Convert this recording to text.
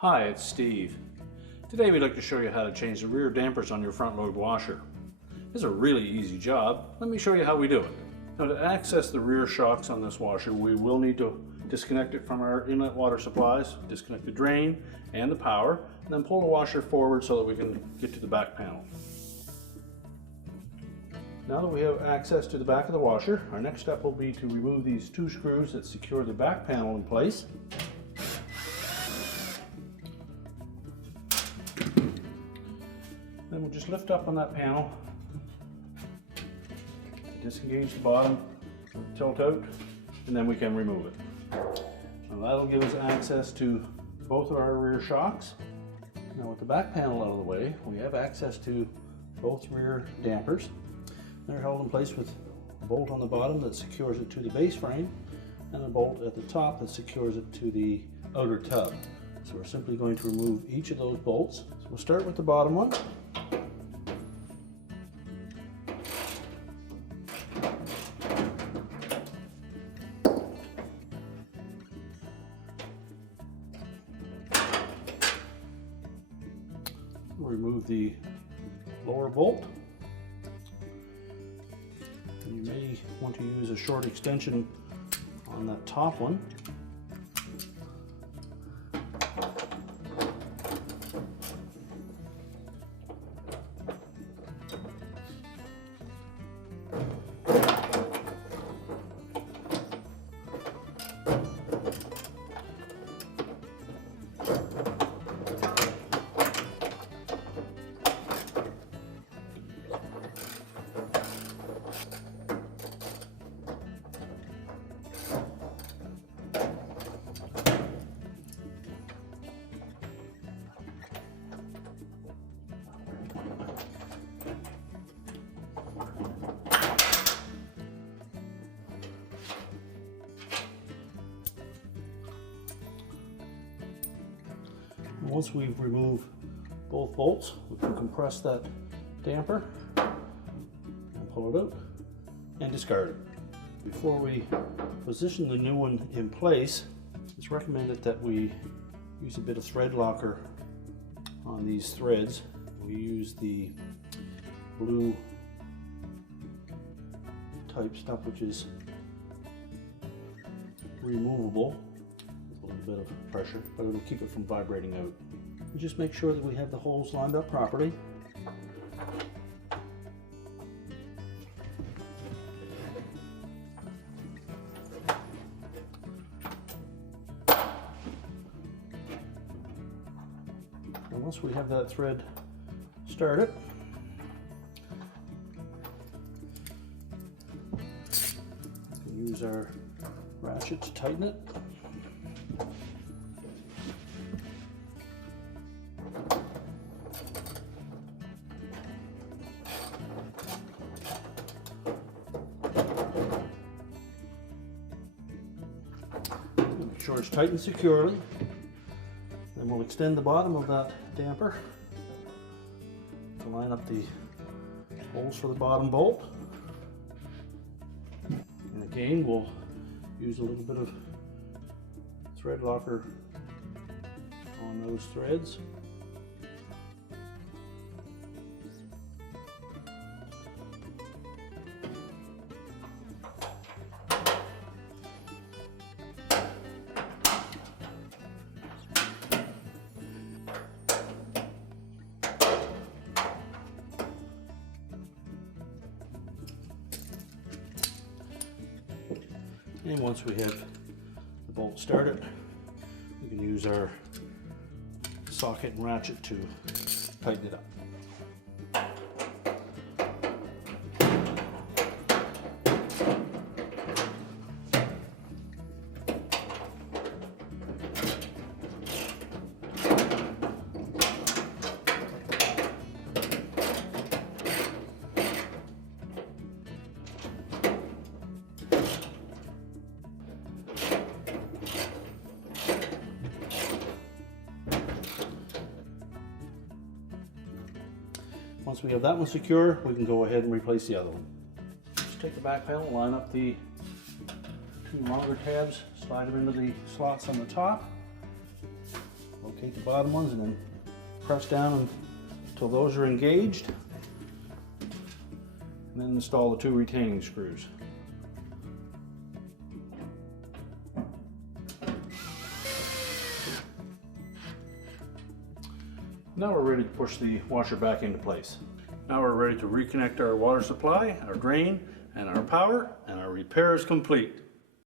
Hi, it's Steve. Today we'd like to show you how to change the rear dampers on your front load washer. It's a really easy job. Let me show you how we do it. Now, to access the rear shocks on this washer, we will need to disconnect it from our inlet water supplies, disconnect the drain and the power, and then pull the washer forward so that we can get to the back panel. Now that we have access to the back of the washer, our next step will be to remove these two screws that secure the back panel in place. Then we'll just lift up on that panel, disengage the bottom, tilt out, and then we can remove it. Now that'll give us access to both of our rear shocks. Now with the back panel out of the way, we have access to both rear dampers. They're held in place with a bolt on the bottom that secures it to the base frame and a bolt at the top that secures it to the outer tub. So we're simply going to remove each of those bolts. So we'll start with the bottom one. Remove the lower bolt. You may want to use a short extension on that top one. Once we've removed both bolts, we can compress that damper and pull it out and discard it. Before we position the new one in place, it's recommended that we use a bit of thread locker on these threads. We use the blue type stuff, which is removable with a little bit of pressure, but it'll keep it from vibrating out. We just make sure that we have the holes lined up properly. And once we have that thread started, we can use our ratchet to tighten it. Make sure it's tightened securely. Then we'll extend the bottom of that damper to line up the holes for the bottom bolt. And again, we'll use a little bit of thread locker on those threads. And once we have the bolt started, we can use our socket and ratchet to tighten it up. Once we have that one secure, we can go ahead and replace the other one. Just take the back panel, line up the two longer tabs, slide them into the slots on the top, Locate the bottom ones and then press down until those are engaged. And then install the 2 retaining screws. Now we're ready to push the washer back into place. Now we're ready to reconnect our water supply, our drain, and our power, and our repair is complete.